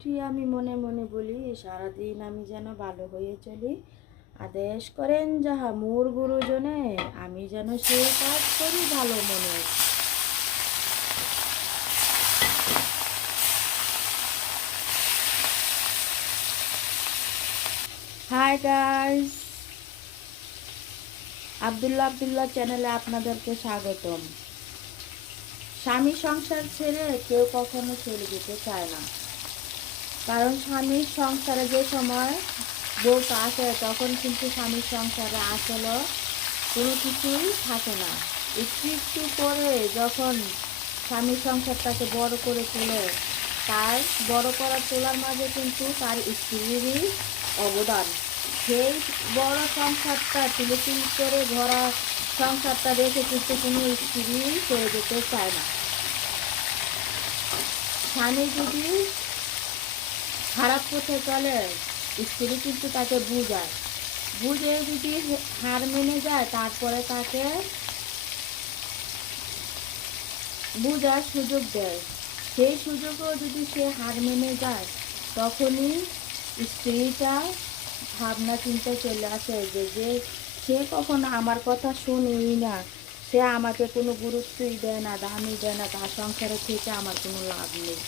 উঠি আমি মনে মনে বলি, সারাদিন আমি যেন ভালো হয়ে চলি। আদেশ করেন যাহা মোর গুরুজনে, আমি যেন সেই কাজ করি ভালো মনে। হাই গাইস, আব্দুল্লাহ চ্যানেলে আপনাদেরকে স্বাগতম। স্বামী সংসার ছেড়ে কেউ কখনো চলে যেতে চায় না, কারণ স্বামীর সংসারে যে সময় বউটা আসে তখন কিন্তু স্বামীর সংসারে আসলে কোনো কিছুই থাকে না। একটু একটু করে যখন স্বামীর সংসারটাকে বড় করে তোলে, তার বড় করা তোলার মাঝে কিন্তু তার স্ত্রীরই অবদান। সেই বড় সংসারটা তুলে করে ভরা সংসারটা রেখে কিন্তু কোনো স্ত্রী ছেড়ে যেতে চায় না। স্বামী যদি খারাপ পথে চলে, স্ত্রী কিন্তু তাকে বুঝায়, বুঝে যদি হার মেনে যায় তারপরে তাকে বুঝার সুযোগ দেয়। সেই সুযোগও যদি সে হার মেনে যায়, তখনই স্ত্রীটা ভাবনা চিন্তা চলে আসে যে সে কখনো আমার কথা শুনেই না, সে আমাকে কোনো গুরুত্বই দেয় না, দামই দেয় না, তার সংসারে থেকে আমার কোনো লাভ নেই।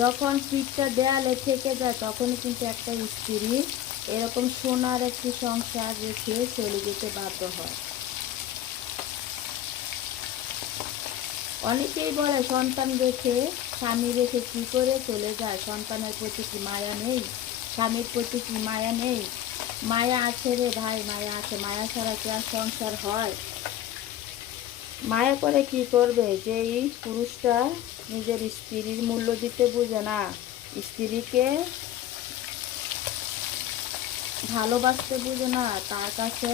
যখন পিঠটা দেয়ালে থেকে যায় তখনই কিন্তু একটা স্ত্রী এরকম সোনার একটি সংসার রেখে চলে যেতে বাধ্য হয়। অনেকেই বলে সন্তান রেখে স্বামী রেখে কী করে চলে যায়, সন্তানের প্রতি কি মায়া নেই, স্বামীর প্রতি কি মায়া নেই? মায়া আছে রে ভাই, মায়া আছে। মায়া ছাড়া কি আর সংসার হয়? মায়া করে কি করবে? যে এই পুরুষটা নিজের স্ত্রীর মূল্য দিতে বুঝে না, স্ত্রীকে ভালোবাসতে বুঝে না, তার কাছে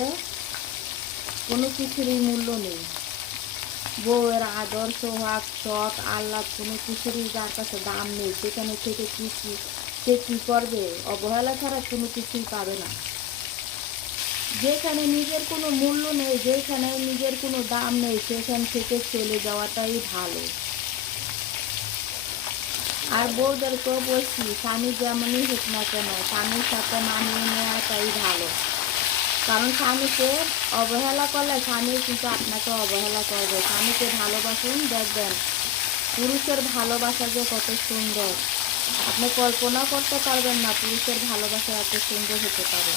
কোনো কিছুরই মূল্য নেই। বউয়ের আদর, সোহাগ, সৎ, আহ্লাদ কোনো কিছুরই যার কাছে দাম নেই, সেখানে থেকে সে কী করবে? অবহেলা ছাড়া কোনো কিছুই পাবে না। যেখানে নিজের কোনো মূল্য নেই, যেখানে নিজের কোনো দাম নেই, সেখান থেকে চলে যাওয়াটাই ভালো। আর বউদেরকেও বলছি, স্বামী যেমনই হোক না কেন, স্বামীর সাথে মানিয়ে নেওয়াটাই ভালো। কারণ স্বামীকে অবহেলা করলে স্বামী কিন্তু আপনাকে অবহেলা করবে। স্বামীকে ভালোবাসুন, দেখবেন পুরুষের ভালোবাসা যে কত সুন্দর, আপনি কল্পনা করতে পারবেন না পুরুষের ভালোবাসা এত সুন্দর হতে পারে।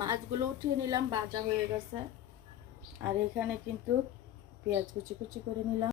মাছগুলো উঠিয়ে নিলাম, ভাজা হয়ে গেছে। আর এখানে কিন্তু পেঁয়াজ কুচি কুচি করে নিলাম।